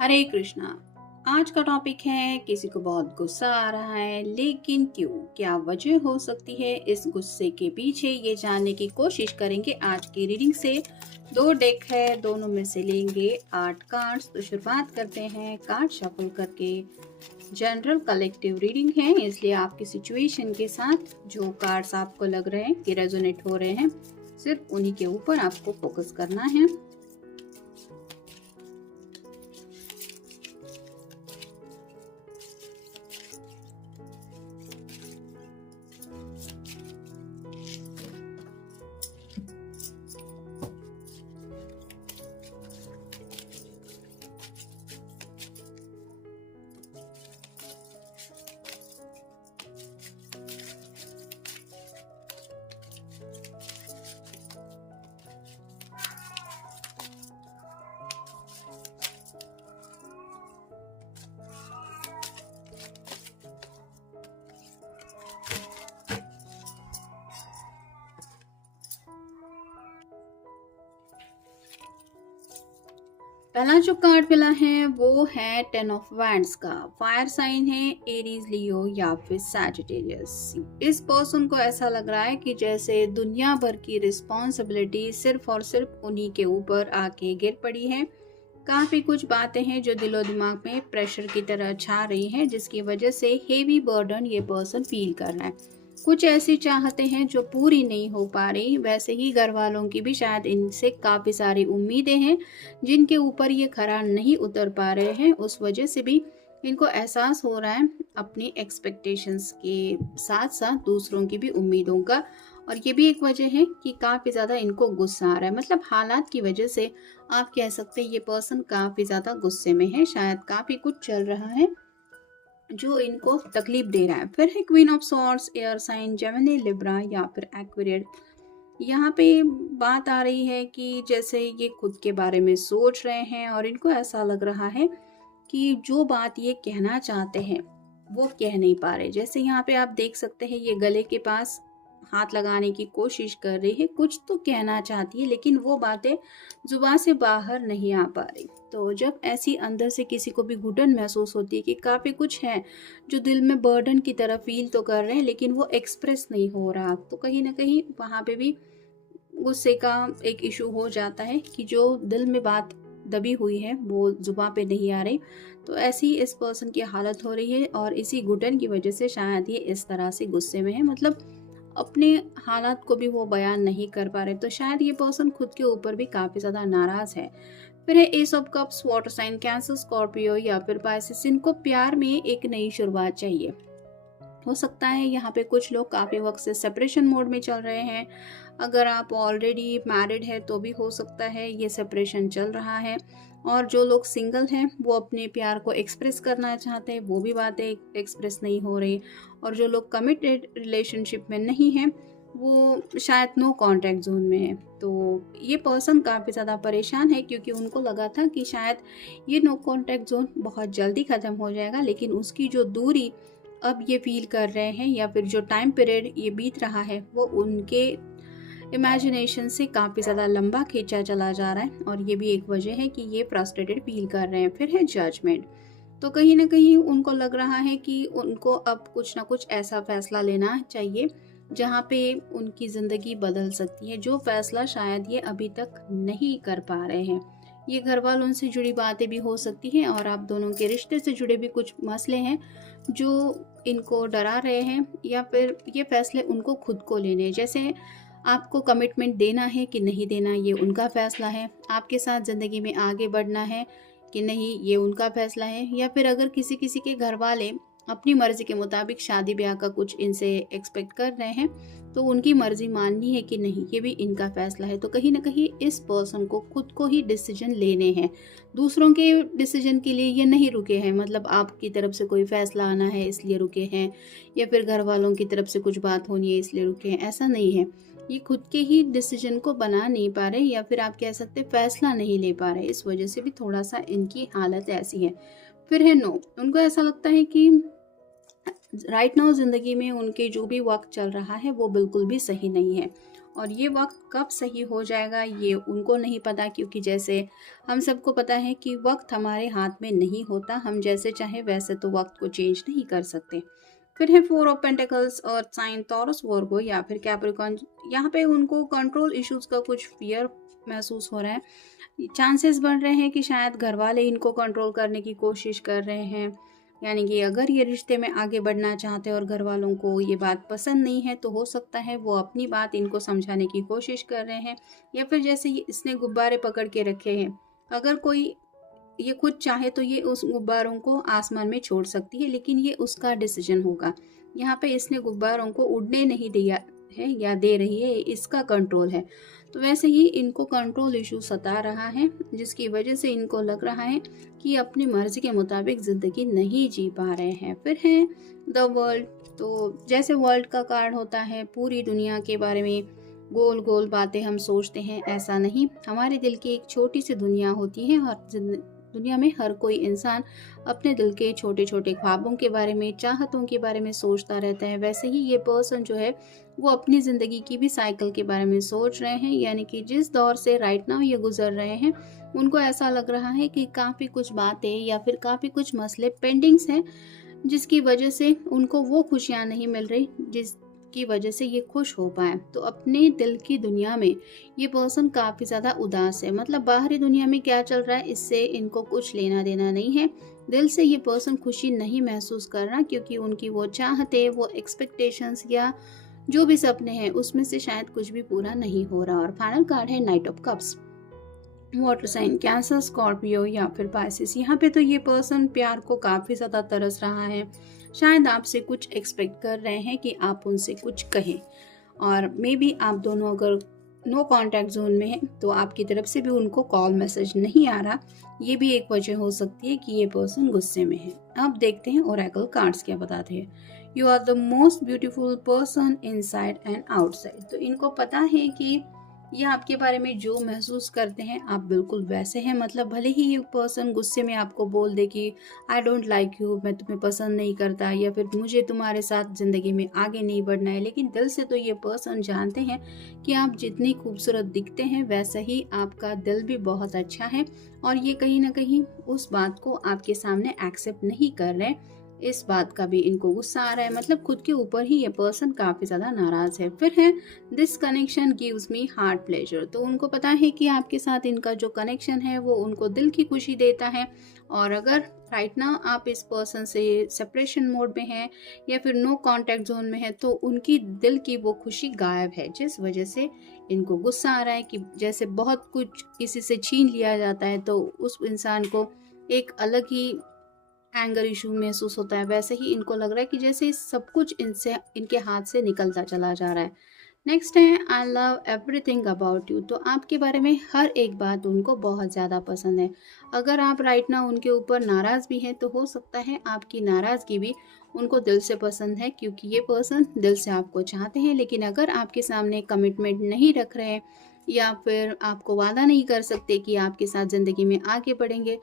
हरे कृष्णा। आज का टॉपिक है किसी को बहुत गुस्सा आ रहा है, लेकिन क्यों, क्या वजह हो सकती है इस गुस्से के पीछे, ये जानने की कोशिश करेंगे आज की रीडिंग से। दो डेक है, दोनों में से लेंगे 8 कार्ड्स। तो शुरुआत करते हैं कार्ड शफल करके। जनरल कलेक्टिव रीडिंग है, इसलिए आपकी सिचुएशन के साथ जो कार्ड्स आपको लग रहे हैं कि रेजोनेट हो रहे हैं, सिर्फ उन्हीं के ऊपर आपको फोकस करना है। पहला जो कार्ड मिला है वो है 10 ऑफ वैंड्स का। फायर साइन है, एरीज, लियो या फिर सैजिटेरियस। इस पर्सन को ऐसा लग रहा है कि जैसे दुनिया भर की रिस्पॉन्सिबिलिटी सिर्फ और सिर्फ उन्हीं के ऊपर आके गिर पड़ी है। काफी कुछ बातें हैं जो दिलो दिमाग में प्रेशर की तरह छा रही हैं, जिसकी वजह से हेवी बर्डन ये पर्सन फील कर रहा है। कुछ ऐसी चाहते हैं जो पूरी नहीं हो पा रही। वैसे ही घर वालों की भी शायद इनसे काफ़ी सारी उम्मीदें हैं जिनके ऊपर ये खरा नहीं उतर पा रहे हैं। उस वजह से भी इनको एहसास हो रहा है अपनी एक्सपेक्टेशंस के साथ साथ दूसरों की भी उम्मीदों का। और ये भी एक वजह है कि काफ़ी ज़्यादा इनको गुस्सा आ रहा है। मतलब हालात की वजह से आप कह सकते हैं ये पर्सन काफ़ी ज़्यादा गुस्से में है। शायद काफ़ी कुछ चल रहा है जो इनको तकलीफ दे रहा है। फिर है queen of swords, air sign, Gemini, Libra या फिर एक्वेरियस। यहाँ पे बात आ रही है कि जैसे ये खुद के बारे में सोच रहे हैं और इनको ऐसा लग रहा है कि जो बात ये कहना चाहते हैं वो कह नहीं पा रहे। जैसे यहाँ पे आप देख सकते हैं ये गले के पास हाथ लगाने की कोशिश कर रही है, कुछ तो कहना चाहती है लेकिन वो बातें जुबान से बाहर नहीं आ पा रही। तो जब ऐसी अंदर से किसी को भी घुटन महसूस होती है कि काफ़ी कुछ है जो दिल में बर्डन की तरह फील तो कर रहे हैं लेकिन वो एक्सप्रेस नहीं हो रहा, तो कहीं ना कहीं वहाँ पे भी गुस्से का एक इशू हो जाता है कि जो दिल में बात दबी हुई है वो जुबान पे नहीं आ रही। तो ऐसी इस पर्सन की हालत हो रही है और इसी घुटन की वजह से शायद ये इस तरह से गुस्से में है। मतलब अपने हालात को भी वो बयान नहीं कर पा रहे। तो शायद ये पर्सन खुद के ऊपर भी काफ़ी ज़्यादा नाराज़ है। फिर है ace of cups, water sign, Cancer, Scorpio या फिर पाइसेस। इनको प्यार में एक नई शुरुआत चाहिए। हो सकता है यहाँ पे कुछ लोग काफ़ी वक्त से सेपरेशन मोड में चल रहे हैं। अगर आप ऑलरेडी मैरिड है तो भी हो सकता है ये सेपरेशन चल रहा है। और जो लोग सिंगल हैं वो अपने प्यार को एक्सप्रेस करना चाहते हैं, वो भी बातें एक्सप्रेस नहीं हो रही। और जो लोग कमिटेड रिलेशनशिप में नहीं हैं वो शायद नो कॉन्टैक्ट जोन में है। तो ये पर्सन काफ़ी ज़्यादा परेशान है क्योंकि उनको लगा था कि शायद ये नो कॉन्टैक्ट जोन बहुत जल्दी ख़त्म हो जाएगा, लेकिन उसकी जो दूरी अब ये फील कर रहे हैं या फिर जो टाइम पीरियड ये बीत रहा है वो उनके इमेजिनेशन से काफ़ी ज़्यादा लंबा खींचा चला जा रहा है। और ये भी एक वजह है कि ये फ्रस्ट्रेटेड फील कर रहे हैं। फिर है जजमेंट। तो कहीं ना कहीं उनको लग रहा है कि उनको अब कुछ ना कुछ ऐसा फैसला लेना चाहिए जहाँ पे उनकी ज़िंदगी बदल सकती है, जो फैसला शायद ये अभी तक नहीं कर पा रहे हैं। ये घर वालों से जुड़ी बातें भी हो सकती हैं और आप दोनों के रिश्ते से जुड़े भी कुछ मसले हैं जो इनको डरा रहे हैं, या फिर ये फैसले उनको खुद को लेने हैं। जैसे आपको कमिटमेंट देना है कि नहीं देना ये उनका फ़ैसला है, आपके साथ ज़िंदगी में आगे बढ़ना है कि नहीं ये उनका फ़ैसला है। या फिर अगर किसी किसी के घर वाले अपनी मर्ज़ी के मुताबिक शादी ब्याह का कुछ इनसे एक्सपेक्ट कर रहे हैं तो उनकी मर्ज़ी माननी है कि नहीं, ये भी इनका फ़ैसला है। तो कहीं ना कहीं इस पर्सन को खुद को ही डिसीजन लेने हैं, दूसरों के डिसीजन के लिए ये नहीं रुके हैं। मतलब आपकी तरफ से कोई फ़ैसला आना है इसलिए रुके हैं, या फिर घर वालों की तरफ से कुछ बात होनी है इसलिए रुके हैं, ऐसा नहीं है। ये खुद के ही डिसीजन को बना नहीं पा रहे, या फिर आप कह सकते फैसला नहीं ले पा रहे। इस वजह से भी थोड़ा सा इनकी हालत ऐसी है। फिर है नो। उनको ऐसा लगता है कि राइट नाउ ज़िंदगी में उनके जो भी वक्त चल रहा है वो बिल्कुल भी सही नहीं है और ये वक्त कब सही हो जाएगा ये उनको नहीं पता, क्योंकि जैसे हम सबको पता है कि वक्त हमारे हाथ में नहीं होता, हम जैसे चाहे वैसे तो वक्त को चेंज नहीं कर सकते। फिर है फोर ऑफ पेंटिकल्स और साइन टॉरस वर्गो या फिर कैप्रिकॉर्न। यहाँ पे उनको कंट्रोल इश्यूज का कुछ फियर महसूस हो रहा है। चांसेस बढ़ रहे हैं कि शायद घर वाले इनको कंट्रोल करने की कोशिश कर रहे हैं, यानी कि अगर ये रिश्ते में आगे बढ़ना चाहते हैं और घर वालों को ये बात पसंद नहीं है तो हो सकता है वो अपनी बात इनको समझाने की कोशिश कर रहे हैं। या फिर जैसे ये इसने गुब्बारे पकड़ के रखे हैं, अगर कोई ये खुद चाहे तो ये उस गुब्बारों को आसमान में छोड़ सकती है, लेकिन ये उसका डिसीजन होगा। यहाँ पे इसने गुब्बारों को उड़ने नहीं दिया है या दे रही है, इसका कंट्रोल है। तो वैसे ही इनको कंट्रोल इशू सता रहा है, जिसकी वजह से इनको लग रहा है कि अपनी मर्जी के मुताबिक ज़िंदगी नहीं जी पा रहे हैं। फिर है द वर्ल्ड। तो जैसे वर्ल्ड का कार्ड होता है, पूरी दुनिया के बारे में गोल गोल बातें हम सोचते हैं, ऐसा नहीं। हमारे दिल की एक छोटी सी दुनिया होती है और दुनिया में हर कोई इंसान अपने दिल के छोटे छोटे ख्वाबों के बारे में, चाहतों के बारे में सोचता रहता है। वैसे ही ये पर्सन जो है वो अपनी ज़िंदगी की भी साइकिल के बारे में सोच रहे हैं, यानी कि जिस दौर से राइट नाउ ये गुजर रहे हैं उनको ऐसा लग रहा है कि काफ़ी कुछ बातें या फिर काफ़ी कुछ मसले पेंडिंग्स हैं, जिसकी वजह से उनको वो खुशियाँ नहीं मिल रही जिसकी वजह से ये खुश हो पाए। तो अपने दिल की दुनिया में ये पर्सन काफ़ी ज़्यादा उदास है, मतलब बाहरी दुनिया में क्या चल रहा है इससे इनको कुछ लेना देना नहीं है। दिल से ये पर्सन खुशी नहीं महसूस कर रहा, क्योंकि उनकी वो चाहते, वो एक्सपेक्टेशंस या जो भी सपने हैं उसमें से शायद कुछ भी पूरा नहीं हो रहा। और फाइनल कार्ड है knight of cups. Water sign Cancer, Scorpio या फिर पाइसिस। यहाँ पे तो ये पर्सन प्यार को काफ़ी ज़्यादा तरस रहा है, शायद आपसे कुछ एक्सपेक्ट कर रहे हैं कि आप उनसे कुछ कहें, और मे बी आप दोनों अगर नो कांटेक्ट जोन में हैं तो आपकी तरफ से भी उनको कॉल मैसेज नहीं आ रहा। ये भी एक वजह हो सकती है कि ये पर्सन गुस्से में है। अब देखते हैं ओरेकल कार्ड्स क्या बताते हैं। You are the most beautiful person inside and outside. तो इनको पता है कि ये आपके बारे में जो महसूस करते हैं आप बिल्कुल वैसे हैं। मतलब भले ही ये पर्सन गुस्से में आपको बोल दे कि आई डोंट लाइक यू, मैं तुम्हें पसंद नहीं करता, या फिर मुझे तुम्हारे साथ ज़िंदगी में आगे नहीं बढ़ना है, लेकिन दिल से तो ये पर्सन जानते हैं कि आप जितनी खूबसूरत दिखते हैं वैसा ही आपका दिल भी बहुत अच्छा है, और ये कहीं ना कहीं उस बात को आपके सामने एक्सेप्ट नहीं कर रहे। इस बात का भी इनको गुस्सा आ रहा है, मतलब खुद के ऊपर ही ये पर्सन काफ़ी ज़्यादा नाराज़ है। फिर है this connection gives me heart pleasure. तो उनको पता है कि आपके साथ इनका जो कनेक्शन है वो उनको दिल की खुशी देता है, और अगर राइट नाउ आप इस पर्सन से सेपरेशन मोड में हैं या फिर नो कांटेक्ट जोन में है तो उनकी दिल की वो खुशी गायब है, जिस वजह से इनको गुस्सा आ रहा है कि जैसे बहुत कुछ किसी से छीन लिया जाता है तो उस इंसान को एक अलग ही एंगर इशू महसूस होता है। वैसे ही इनको लग रहा है कि जैसे सब कुछ इनसे इनके हाथ से निकलता चला जा रहा है। नेक्स्ट है I love everything about you. तो आपके बारे में हर एक बात उनको बहुत ज़्यादा पसंद है। अगर आप राइट नाउ उनके ऊपर नाराज़ भी हैं तो हो सकता है आपकी नाराज़गी भी उनको दिल से पसंद है, क्योंकि ये पर्सन दिल से आपको चाहते हैं। लेकिन अगर आपके सामने कमिटमेंट नहीं रख रहे हैं या फिर आपको वादा नहीं कर सकते कि आपके साथ ज़िंदगी में आगे बढ़ेंगे,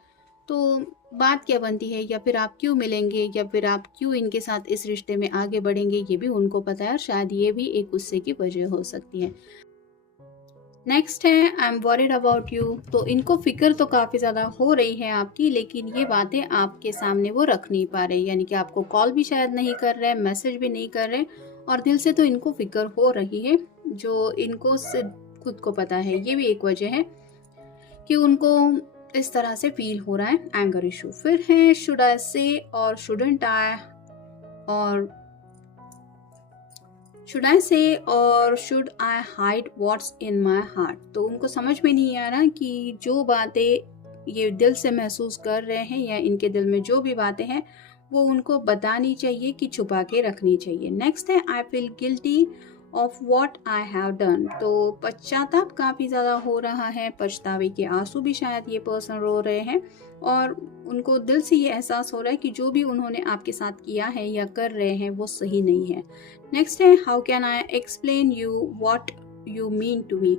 तो बात क्या बनती है, या फिर आप क्यों मिलेंगे, या फिर आप क्यों इनके साथ इस रिश्ते में आगे बढ़ेंगे, ये भी उनको पता है, और शायद ये भी एक गुस्से की वजह हो सकती है। नेक्स्ट है I am worried about you. तो इनको फिक्र तो काफ़ी ज़्यादा हो रही है आपकी, लेकिन ये बातें आपके सामने वो रख नहीं पा रहे, यानी कि आपको कॉल भी शायद नहीं कर रहे, मैसेज भी नहीं कर रहे, और दिल से तो इनको फिक्र हो रही है जो इनको खुद को पता है। ये भी एक वजह है कि उनको इस तरह से फील हो रहा है, एंगर इशू। फिर है शुड आई से और शुडंट आई, और शुड आई से और should I hide what's in my heart. तो उनको समझ में नहीं आ रहा कि जो बातें ये दिल से महसूस कर रहे हैं या इनके दिल में जो भी बातें हैं वो उनको बतानी चाहिए कि छुपा के रखनी चाहिए। नेक्स्ट है I feel guilty of what I have done. तो पश्चाताप काफ़ी ज़्यादा हो रहा है, पछतावे के आंसू भी शायद ये पर्सन रो रहे हैं, और उनको दिल से ये एहसास हो रहा है कि जो भी उन्होंने आपके साथ किया है या कर रहे हैं वो सही नहीं है। नेक्स्ट है how can I explain you what you mean to me.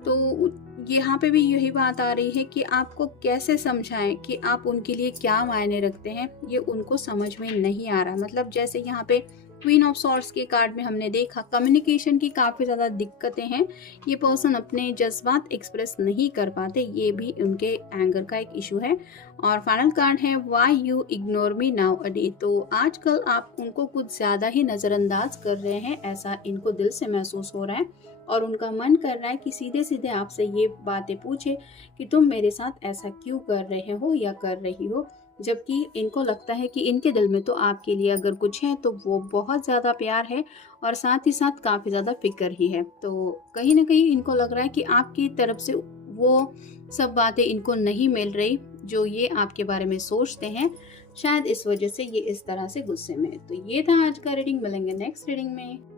तो यहाँ पे भी यही बात आ रही है कि आपको कैसे समझाएं कि आप उनके लिए क्या मायने रखते हैं, ये उनको समझ में नहीं आ रहा। मतलब जैसे यहाँ पे क्वीन ऑफ सॉर्ड्स के कार्ड में हमने देखा कम्युनिकेशन की काफ़ी ज़्यादा दिक्कतें हैं। ये पर्सन अपने जज्बात एक्सप्रेस नहीं कर पाते, ये भी उनके एंगर का एक इशू है। और फाइनल कार्ड है why you ignore me now a day. तो आजकल आप उनको कुछ ज़्यादा ही नज़रअंदाज कर रहे हैं, ऐसा इनको दिल से महसूस हो रहा है और उनका मन कर रहा है कि सीधे सीधे आपसे ये बातें पूछे कि तुम मेरे साथ ऐसा क्यों कर रहे हो या कर रही हो। जबकि इनको लगता है कि इनके दिल में तो आपके लिए अगर कुछ है तो वो बहुत ज़्यादा प्यार है और साथ ही साथ काफ़ी ज़्यादा फिक्र ही है। तो कहीं ना कहीं इनको लग रहा है कि आपकी तरफ से वो सब बातें इनको नहीं मिल रही जो ये आपके बारे में सोचते हैं। शायद इस वजह से ये इस तरह से गुस्से में है। तो ये था आज का रीडिंग, मिलेंगे नेक्स्ट रीडिंग में।